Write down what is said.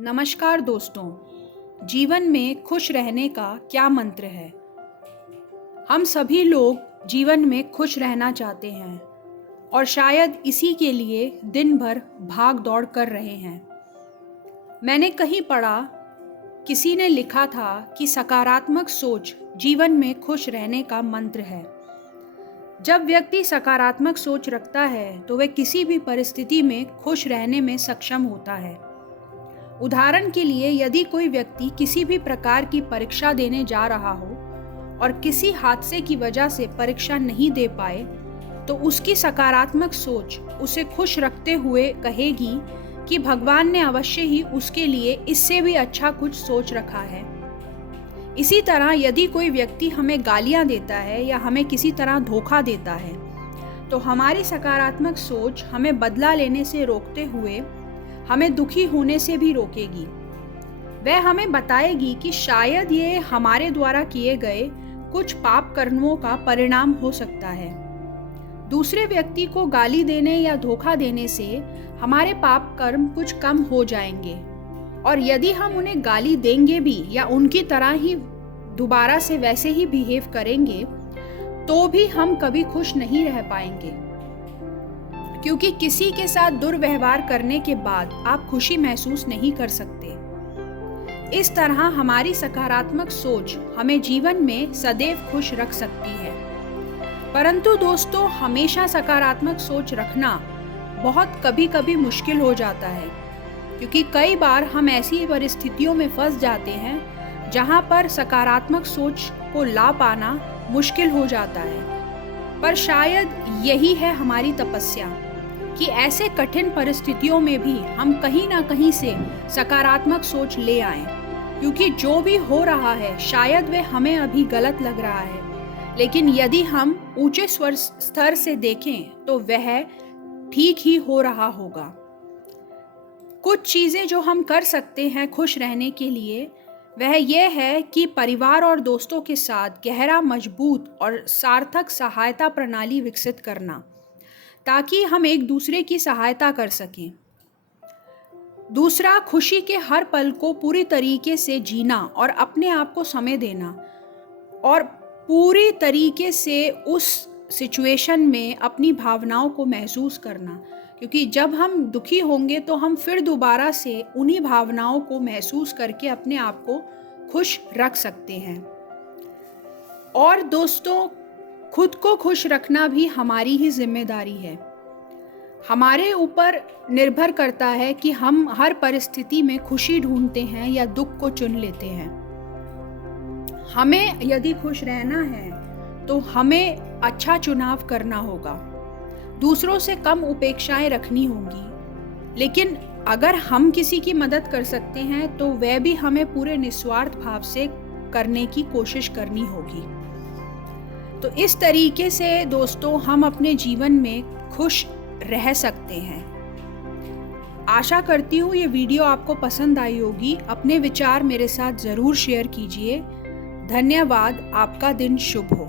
नमस्कार दोस्तों, जीवन में खुश रहने का क्या मंत्र है। हम सभी लोग जीवन में खुश रहना चाहते हैं और शायद इसी के लिए दिन भर भाग दौड़ कर रहे हैं। मैंने कहीं पढ़ा, किसी ने लिखा था कि सकारात्मक सोच जीवन में खुश रहने का मंत्र है। जब व्यक्ति सकारात्मक सोच रखता है तो वह किसी भी परिस्थिति में खुश रहने में सक्षम होता है। उदाहरण के लिए, यदि कोई व्यक्ति किसी भी प्रकार की परीक्षा देने जा रहा हो और किसी हादसे की वजह से परीक्षा नहीं दे पाए, तो उसकी सकारात्मक सोच उसे खुश रखते हुए कहेगी कि भगवान ने अवश्य ही उसके लिए इससे भी अच्छा कुछ सोच रखा है। इसी तरह यदि कोई व्यक्ति हमें गालियां देता है या हमें किसी तरह धोखा देता है, तो हमारी सकारात्मक सोच हमें बदला लेने से रोकते हुए हमें दुखी होने से भी रोकेगी। वह हमें बताएगी कि शायद ये हमारे द्वारा किए गए कुछ पाप कर्मों का परिणाम हो सकता है। दूसरे व्यक्ति को गाली देने या धोखा देने से हमारे पाप कर्म कुछ कम हो जाएंगे, और यदि हम उन्हें गाली देंगे भी या उनकी तरह ही दोबारा से वैसे ही बिहेव करेंगे, तो भी हम कभी खुश नहीं रह पाएंगे, क्योंकि किसी के साथ दुर्व्यवहार करने के बाद आप खुशी महसूस नहीं कर सकते। इस तरह हमारी सकारात्मक सोच हमें जीवन में सदैव खुश रख सकती है। परंतु दोस्तों, हमेशा सकारात्मक सोच रखना बहुत कभी-कभी मुश्किल हो जाता है, क्योंकि कई बार हम ऐसी परिस्थितियों में फंस जाते हैं जहां पर सकारात्मक सोच को ला पाना मुश्किल हो जाता है। पर शायद यही है हमारी तपस्या कि ऐसे कठिन परिस्थितियों में भी हम कहीं ना कहीं से सकारात्मक सोच ले आएं, क्योंकि जो भी हो रहा है शायद वह हमें अभी गलत लग रहा है, लेकिन यदि हम ऊंचे स्तर से देखें तो वह ठीक ही हो रहा होगा। कुछ चीज़ें जो हम कर सकते हैं खुश रहने के लिए, वह यह है कि परिवार और दोस्तों के साथ गहरा, मजबूत और सार्थक सहायता प्रणाली विकसित करना, ताकि हम एक दूसरे की सहायता कर सकें। दूसरा, खुशी के हर पल को पूरी तरीके से जीना और अपने आप को समय देना और पूरी तरीके से उस सिचुएशन में अपनी भावनाओं को महसूस करना, क्योंकि जब हम दुखी होंगे तो हम फिर दोबारा से उन्हीं भावनाओं को महसूस करके अपने आप को खुश रख सकते हैं। और दोस्तों, खुद को खुश रखना भी हमारी ही जिम्मेदारी है। हमारे ऊपर निर्भर करता है कि हम हर परिस्थिति में खुशी ढूंढते हैं या दुख को चुन लेते हैं। हमें यदि खुश रहना है तो हमें अच्छा चुनाव करना होगा, दूसरों से कम उपेक्षाएं रखनी होंगी, लेकिन अगर हम किसी की मदद कर सकते हैं तो वह भी हमें पूरे निस्वार्थ भाव से करने की कोशिश करनी होगी। तो इस तरीके से दोस्तों हम अपने जीवन में खुश रह सकते हैं। आशा करती हूँ ये वीडियो आपको पसंद आई होगी। अपने विचार मेरे साथ ज़रूर शेयर कीजिए। धन्यवाद। आपका दिन शुभ हो।